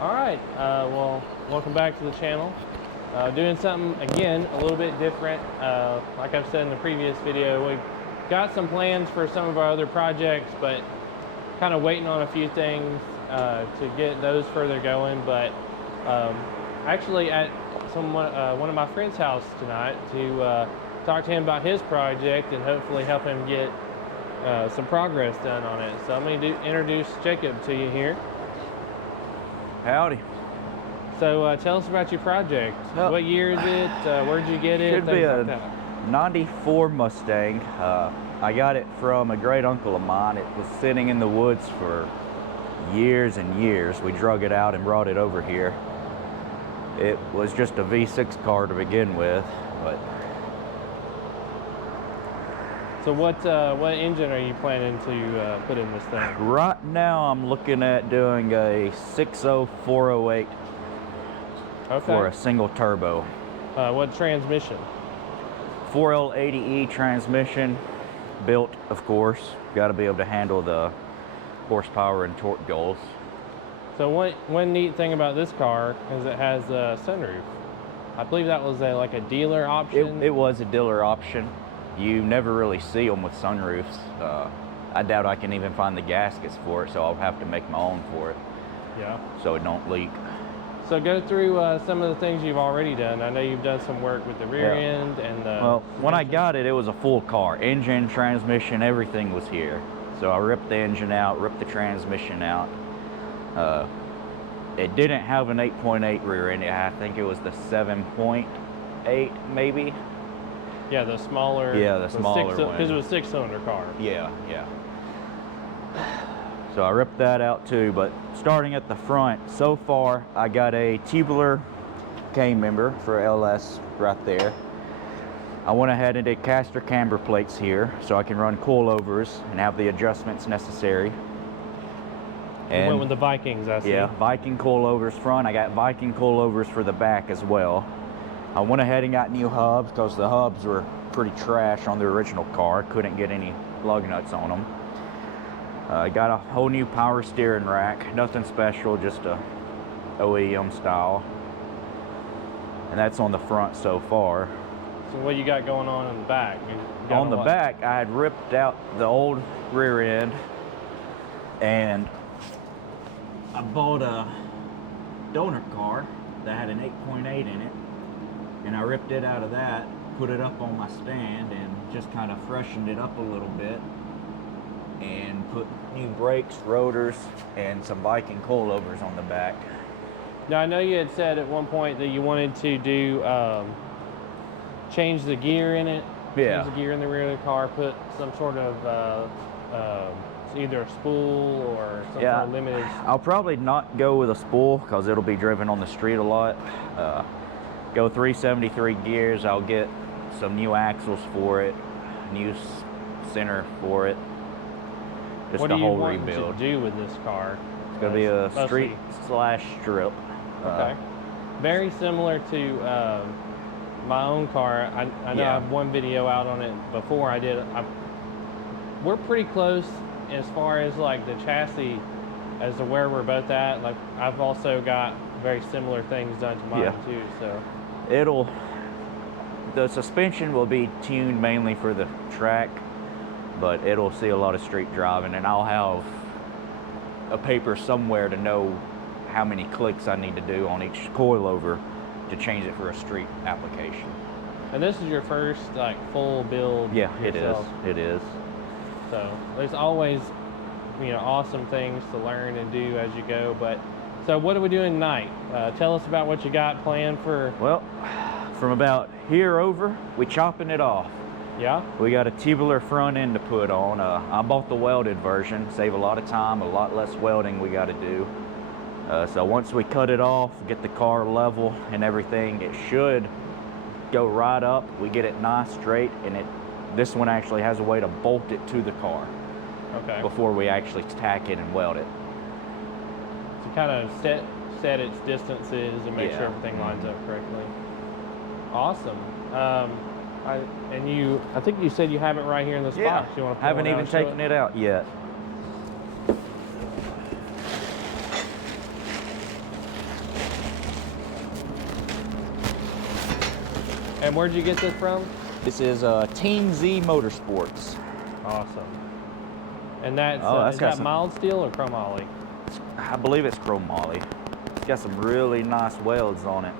All right, well, welcome back to the channel. Doing something, again, a little bit different. Like I've said in the previous video, we've got some plans for some of our other projects, but kind of waiting on a few things to get those further going. But actually at one of my friend's house tonight to talk to him about his project and hopefully help him get some progress done on it. So I'm going to introduce Jacob to you here. Howdy. So tell us about your project. What year is it? Where'd you get it? Should be a 94 Mustang. I got it from a great uncle of mine. It was sitting in the woods for years and years. We drug it out and brought it over here. It was just a V6 car to begin with, but. So what engine are you planning to put in this thing? Right now I'm looking at doing a 60408 for a single turbo. What transmission? 4L80E transmission, built of course. Got to be able to handle the horsepower and torque goals. So one neat thing about this car is it has a sunroof. I believe that was like a dealer option. It was a dealer option. You never really see them with sunroofs. I doubt I can even find the gaskets for it, so I'll have to make my own for it. Yeah. So it don't leak. So go through some of the things you've already done. I know you've done some work with the rear end and the... Well, when I got it, it was a full car. Engine, transmission, everything was here. So I ripped the engine out, ripped the transmission out. It didn't have an 8.8 rear end. I think it was the 7.8 maybe. Yeah, the smaller. Yeah, the smaller one. Because it was a 6-cylinder car. Yeah. So I ripped that out too, but starting at the front, so far I got a tubular cane member for LS right there. I went ahead and did caster camber plates here so I can run coilovers and have the adjustments necessary. And went with the Vikings, I see. Yeah, Viking coilovers front. I got Viking coilovers for the back as well. I went ahead and got new hubs because the hubs were pretty trash on the original car. Couldn't get any lug nuts on them. I got a whole new power steering rack. Nothing special, just a OEM style. And that's on the front so far. So what you got going on in the back? On the back, I had ripped out the old rear end and I bought a donor car that had an 8.8 in it. And I ripped it out of that, put it up on my stand, and just kind of freshened it up a little bit. And put new brakes, rotors, and some Viking coilovers on the back. Now I know you had said at one point that you wanted to do change the gear in it. Yeah. Change the gear in the rear of the car, put some sort of either a spool or some sort of limited. I'll probably not go with a spool because it'll be driven on the street a lot. Go 373 gears. I'll get some new axles for it, new center for it. Just a whole rebuild. What do you want to do with this car? It's going to be a street slash strip. Okay. Very similar to my own car. I know I have one video out on it before I did. We're pretty close as far as like the chassis as to where we're both at. Like I've also got very similar things done to mine too. So the suspension will be tuned mainly for the track, but it'll see a lot of street driving, and I'll have a paper somewhere to know how many clicks I need to do on each coilover to change it for a street application. And this is your first like full build? Yeah, yourself. It is. So there's always, awesome things to learn and do as you go. But so what are we doing tonight? Tell us about what you got planned for. Well, from about here over, we chopping it off. Yeah. We got a tubular front end to put on. I bought the welded version, save a lot of time, a lot less welding we got to do. So once we cut it off, get the car level and everything, it should go right up. We get it nice straight, and this one actually has a way to bolt it to the car. Okay. Before we actually tack it and weld it. To kind of set its distances and make sure everything lines up correctly. Awesome. I think you said you have it right here in this box. You want to haven't even taken it out yet. And where'd you get this from? This is Team Z Motorsports. Awesome. And that's, that's is got that some, mild steel or chromoly? I believe it's chromoly. It's got some really nice welds on it.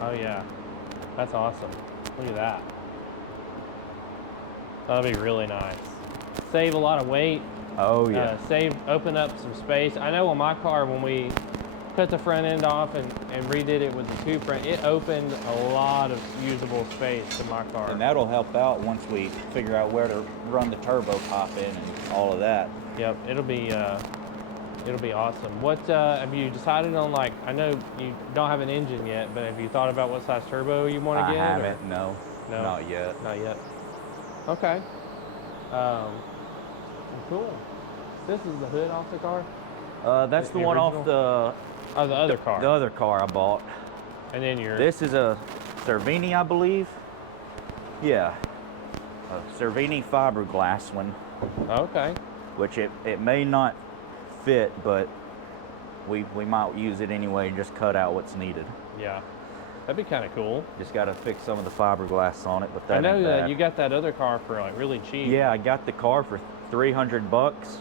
Oh yeah, that's awesome. Look at that. That'll be really nice. Save a lot of weight. Oh yeah. Open up some space. I know on my car, when we cut the front end off and redid it with the tube front, it opened a lot of usable space in my car. And that'll help out once we figure out where to run the turbo pop in and all of that. Yep, it'll be awesome. What have you decided on? Like, I know you don't have an engine yet, but have you thought about what size turbo you want to get? I haven't. No, not yet. Not yet. Okay. Cool. This is the hood off the car? That's the one original? off the other car. The other car I bought. And then This is a Cervini, I believe. Yeah, a Cervini fiberglass one. Okay. Which it may not fit, but we might use it anyway and just cut out what's needed. Yeah, that'd be kind of cool. Just got to fix some of the fiberglass on it, but that I know ain't that bad. you got that other car for like really cheap. Yeah, I got the car for $300.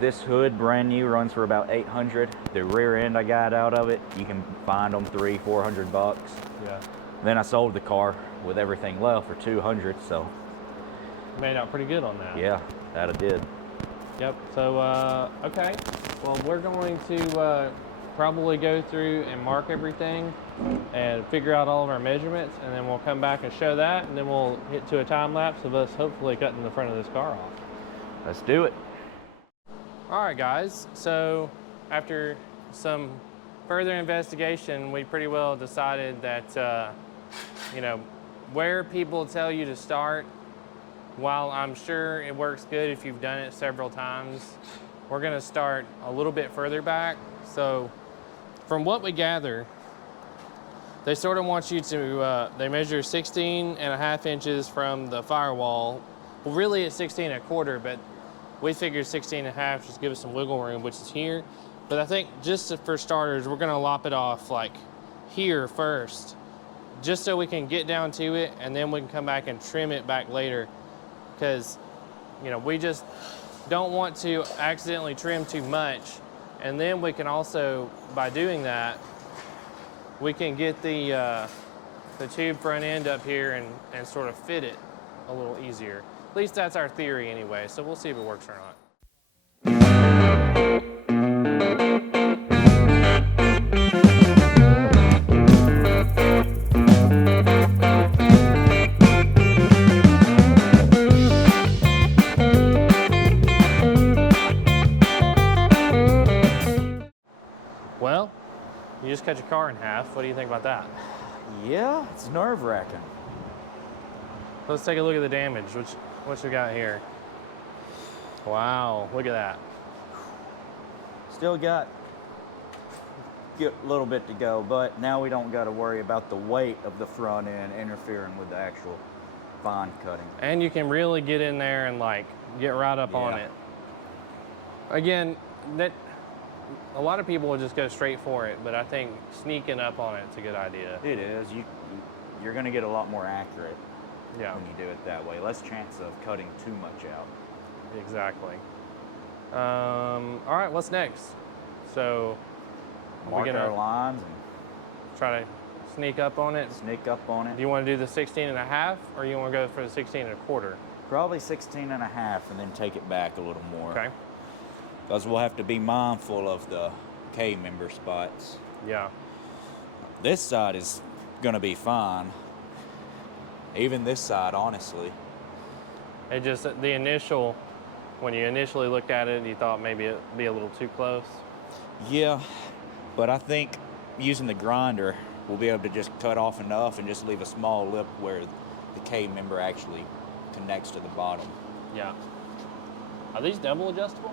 This hood, brand new, runs for about $800. The rear end I got out of it, you can find them $300-400. Yeah. Then I sold the car with everything left for $200. So made out pretty good on that. yeah, that I did. Yep. So okay. Well, we're going to probably go through and mark everything and figure out all of our measurements, and then we'll come back and show that, and then we'll hit to a time lapse of us hopefully cutting the front of this car off. Let's do it. All right, guys. So after some further investigation, we pretty well decided that you know, where people tell you to start, while I'm sure it works good if you've done it several times, we're going to start a little bit further back. So from what we gather, they sort of want you to, they measure 16.5 inches from the firewall. Well, really it's 16.25, but we figured 16.5 just give us some wiggle room, which is here. But I think just for starters, we're going to lop it off like here first, just so we can get down to it, and then we can come back and trim it back later. Because, you know, we just don't want to accidentally trim too much. And then we can also, by doing that, we can get the tube front end up here and sort of fit it a little easier. At least that's our theory anyway, so we'll see if it works or not. Well, you just cut your car in half. What do you think about that? Yeah, it's nerve-wracking. Let's take a look at the damage. What you got here? Wow, look at that. Still got a little bit to go, but now we don't got to worry about the weight of the front end interfering with the actual fine cutting. And you can really get in there and like get right up on it. Again, a lot of people will just go straight for it, but I think sneaking up on it's a good idea. It is. You're going to get a lot more accurate Yeah, when you do it that way. Less chance of cutting too much out. exactly. All right, what's next? So Mark we're gonna our lines and try to sneak up on it. sneak up on it. Do you want to do the 16.5 or you want to go for the 16.25? Probably 16.5 and then take it back a little more. Okay. Because we'll have to be mindful of the K-member spots. Yeah. This side is going to be fine. Even this side, honestly. It just, the initial, when you initially looked at it, you thought maybe it'd be a little too close. Yeah, but I think using the grinder, we'll be able to just cut off enough and just leave a small lip where the K-member actually connects to the bottom. Yeah. Are these double adjustable?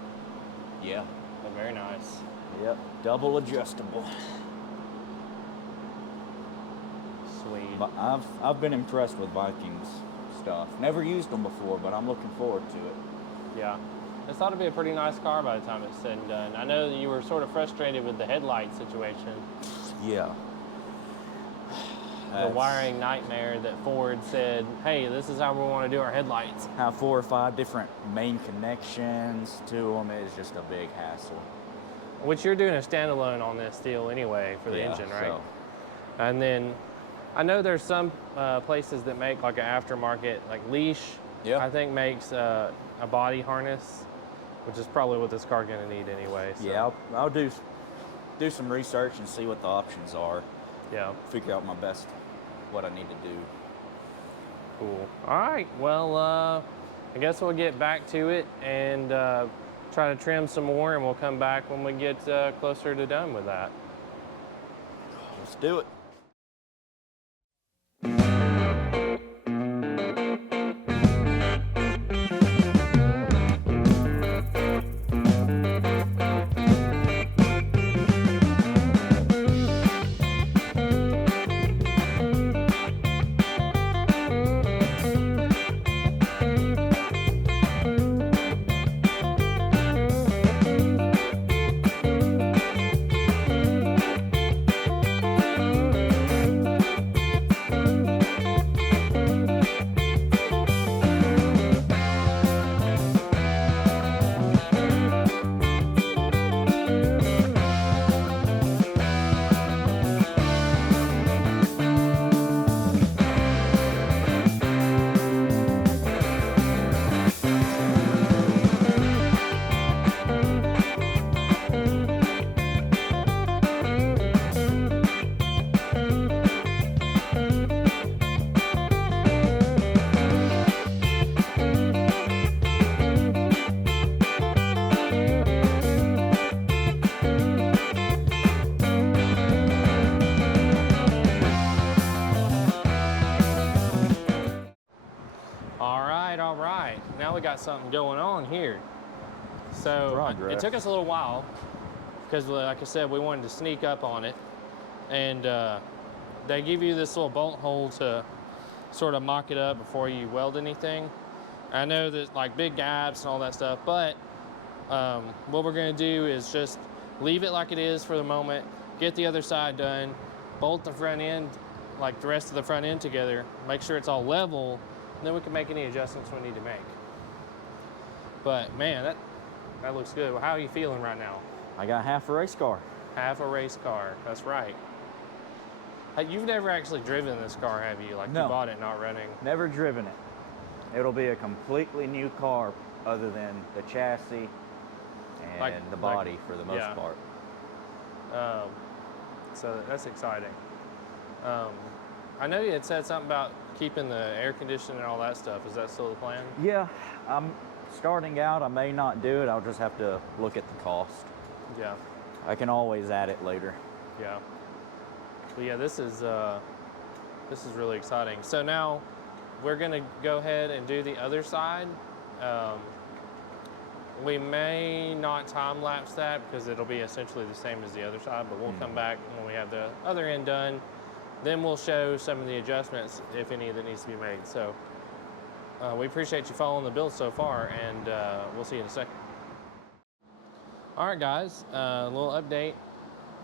Yeah. They're very nice. Yep, double adjustable. Sweet. But I've been impressed with Vikings stuff. Never used them before, but I'm looking forward to it. Yeah. This ought to be a pretty nice car by the time it's said and done. I know that you were sort of frustrated with the headlight situation. Yeah. wiring nightmare that Ford said, hey, this is how we want to do our headlights. Have 4 or 5 different main connections to them is just a big hassle. Which you're doing a standalone on this deal anyway for the engine, right? So. And then I know there's some places that make like an aftermarket, like Leash, I think makes a body harness, which is probably what this car gonna need anyway. So. Yeah, I'll do some research and see what the options are. Yeah. Figure out what I need to do. Cool. All right. Well, I guess we'll get back to it and try to trim some more, and we'll come back when we get closer to done with that. Let's do it. All right. Now we got something going on here. So it took us a little while because, like I said, we wanted to sneak up on it. And they give you this little bolt hole to sort of mock it up before you weld anything. I know that like big gaps and all that stuff, but what we're gonna do is just leave it like it is for the moment, get the other side done, bolt the front end, like the rest of the front end together, make sure it's all level, and then we can make any adjustments we need to make. But man, that looks good. How are you feeling right now? I got half a race car. Half a race car, that's right. You've never actually driven this car, have you? Like, no. You bought it not running? Never driven it. It'll be a completely new car other than the chassis and the body for the most part. So that's exciting. I know you had said something about keeping the air conditioning and all that stuff. Is that still the plan? Yeah, I'm starting out. I may not do it. I'll just have to look at the cost. Yeah. I can always add it later. Yeah. But yeah, this is really exciting. So now we're gonna go ahead and do the other side. We may not time lapse that because it'll be essentially the same as the other side, but we'll come back when we have the other end done. Then we'll show some of the adjustments, if any, that needs to be made. So we appreciate you following the build so far, and we'll see you in a second. All right, guys, a little update.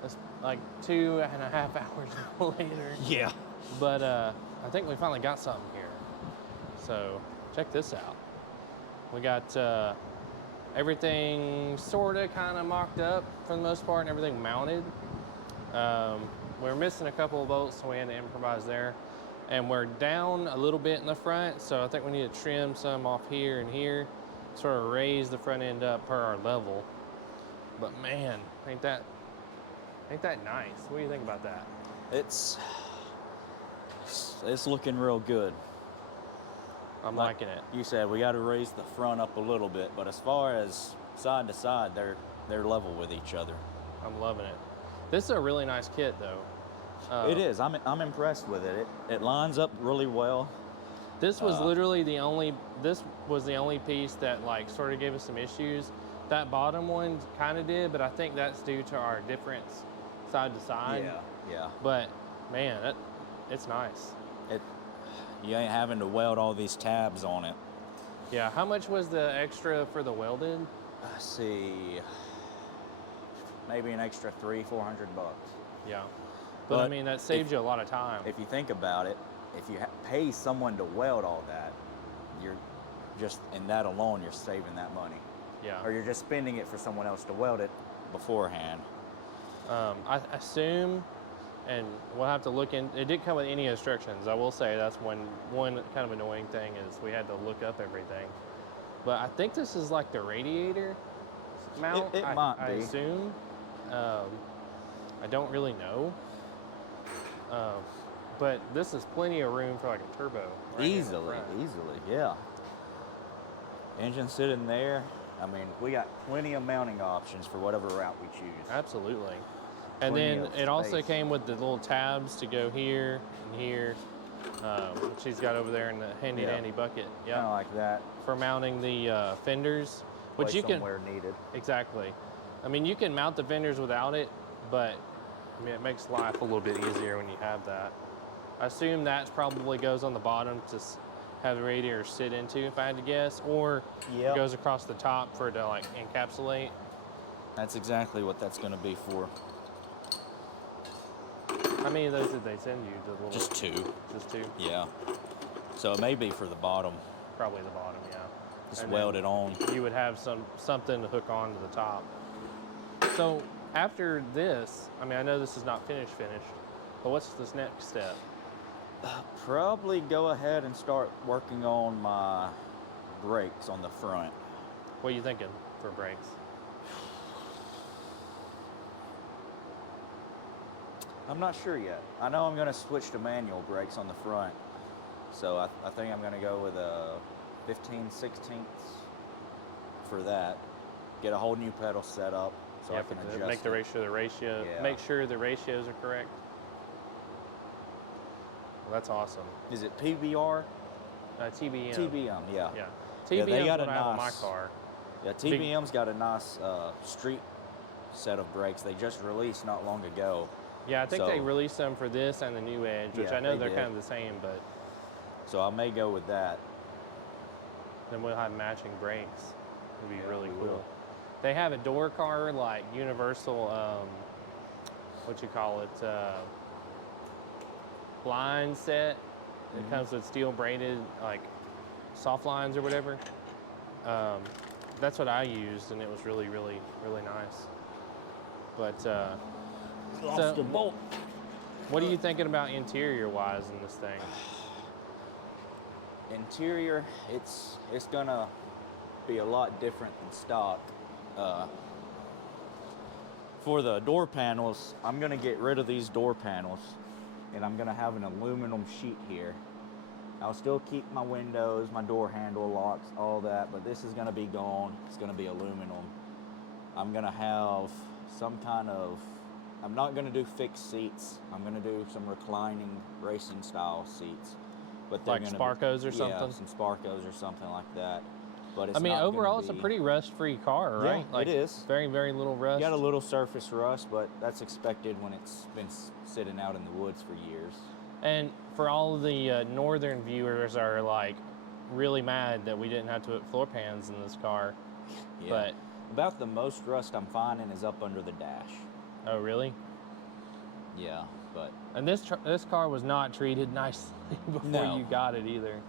It's like 2.5 hours later. Yeah. But I think we finally got something here. So check this out. We got everything sort of kind of mocked up for the most part and everything mounted. We're missing a couple of bolts, so we had to improvise there. And we're down a little bit in the front, so I think we need to trim some off here and here, sort of raise the front end up per our level. But man, ain't that nice? What do you think about that? It's looking real good. I'm liking it. You said we got to raise the front up a little bit, but as far as side to side, they're level with each other. I'm loving it. This is a really nice kit, though. It is. I'm impressed with it. It lines up really well. This was literally the only. This was the only piece that like sort of gave us some issues. That bottom one kind of did, but I think that's due to our difference side to side. Yeah. But man, it's nice. You ain't having to weld all these tabs on it. Yeah. How much was the extra for the welded? Let's see. Maybe an extra $300-400. Yeah. But I mean, that saves you a lot of time. If you think about it, if you pay someone to weld all that, you're just, in that alone, you're saving that money. Yeah. Or you're just spending it for someone else to weld it beforehand. I assume, and we'll have to look in, it didn't come with any instructions. I will say that's one kind of annoying thing is we had to look up everything. But I think this is like the radiator mount. It might be. I assume. I don't really know. But this is plenty of room for like a turbo. Right Easily, yeah. Engine sitting there. I mean, we got plenty of mounting options for whatever route we choose. Absolutely. And Plenty then of it also space. came with the little tabs to go here and here. She's got over there in the handy dandy bucket. Kind Yeah. of like that. For mounting the fenders, which Place you them can where needed. exactly. I mean, you can mount the fenders without it, but I mean, it makes life a little bit easier when you have that. I assume that probably goes on the bottom to have the radiator sit into, if I had to guess, or Yep. it goes across the top for it to like encapsulate. That's exactly what that's going to be for. How many of those did they send you? The little, Just two. Just two? Yeah. So it may be for the bottom. Probably the bottom, yeah. Just And weld then it on. You would have something to hook on to the top. So after this, I mean, I know this is not finished, but what's this next step? Probably go ahead and start working on my brakes on the front. What are you thinking for brakes? I'm not sure yet. I know I'm going to switch to manual brakes on the front. So I think I'm going to go with a 15/16 for that. Get a whole new pedal set up so I can adjust make the ratio. Yeah. Make sure the ratios are correct. Well, that's awesome. Is it PBR? TBM. TBM, yeah. Yeah. Yeah, TBM they is got what a I have on my nice- car. Yeah, TBM's got a nice street set of brakes they just released not long ago. Yeah, I think they So- released them for this and the new Edge, which Yeah, I know they they're did. kind of the same, but So I may go with that. then we'll have matching brakes. It'd be Yeah, really we cool. will. They have a door car, like universal, what you call it, blind set. It comes with steel braided, like soft lines or whatever. That's what I used, and it was really, really, really nice. But Lost the bolt. what are you thinking about interior-wise in this thing? Interior, it's gonna be a lot different than stock. For the door panels, I'm gonna get rid of these door panels, and I'm gonna have an aluminum sheet here. I'll still keep my windows, my door handle locks, all that, but this is gonna be gone. It's gonna be aluminum. I'm gonna have some kind of, I'm not gonna do fixed seats. I'm gonna do some reclining racing style seats. But they're Like gonna Sparcos or be, something? Yeah, some Sparcos or something like that. But it's I mean, not overall, gonna it's a be- pretty rust-free car, right? Yeah, it is. Very, very little rust. You got a little surface rust, but that's expected when it's been sitting out in the woods for years. And for all of the northern viewers are like really mad that we didn't have to put floor pans in this car. Yeah. But About the most rust I'm finding is up under the dash. oh, really? Yeah, but And this car was not treated nicely before No. you got it either.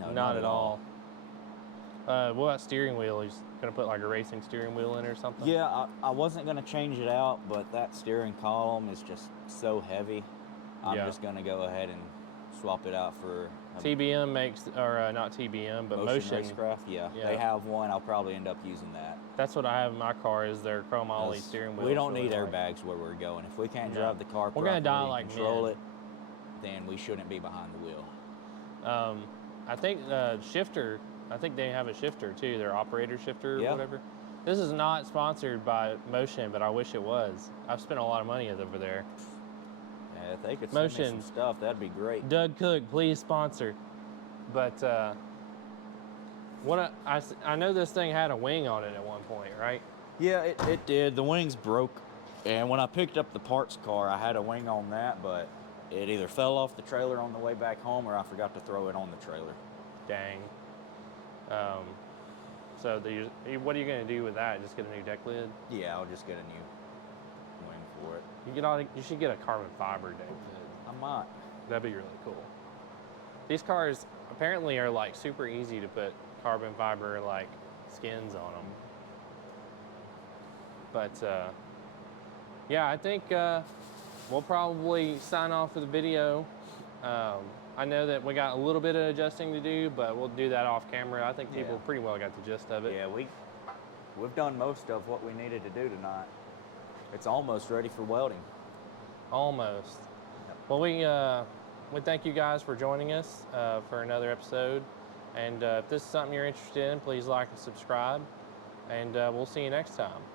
no, not at all. What about steering wheel? He's gonna put like a racing steering wheel in or something? Yeah, I wasn't gonna change it out, but that steering column is just so heavy. I'm Yeah. just gonna go ahead and swap it out for a TBM makes, or not TBM, but Motion. racecraft. Yeah, Yeah. they have one. I'll probably end up using that. That's what I have in my car is their chromoly 'Cause steering wheel. We don't need airbags where we're going. If we can't No. drive the car We're properly gonna die and like control men. it, then we shouldn't be behind the wheel. I think shifter. I think they have a shifter too. Their operator shifter or Yeah. whatever. This is not sponsored by Motion, but I wish it was. I've spent a lot of money over there. Yeah, if they could send me Motion. some stuff, that'd be great. Doug Cook, please sponsor. But I know this thing had a wing on it at one point, right? Yeah, it did. The wings broke, and when I picked up the parts car, I had a wing on that, but it either fell off the trailer on the way back home, or I forgot to throw it on the trailer. Dang. So what are you going to do with that? Just get a new deck lid? Yeah, I'll just get a wing for it. You should get a carbon fiber, David. I might. That'd be really cool. These cars apparently are like super easy to put carbon fiber like skins on them. But yeah, I think we'll probably sign off with the video. I know that we got a little bit of adjusting to do, but we'll do that off camera. I think people pretty well got the gist of it. Yeah, we've done most of what we needed to do tonight. It's almost ready for welding. Almost. Yep. Well, we thank you guys for joining us for another episode. And if this is something you're interested in, please like and subscribe. And we'll see you next time.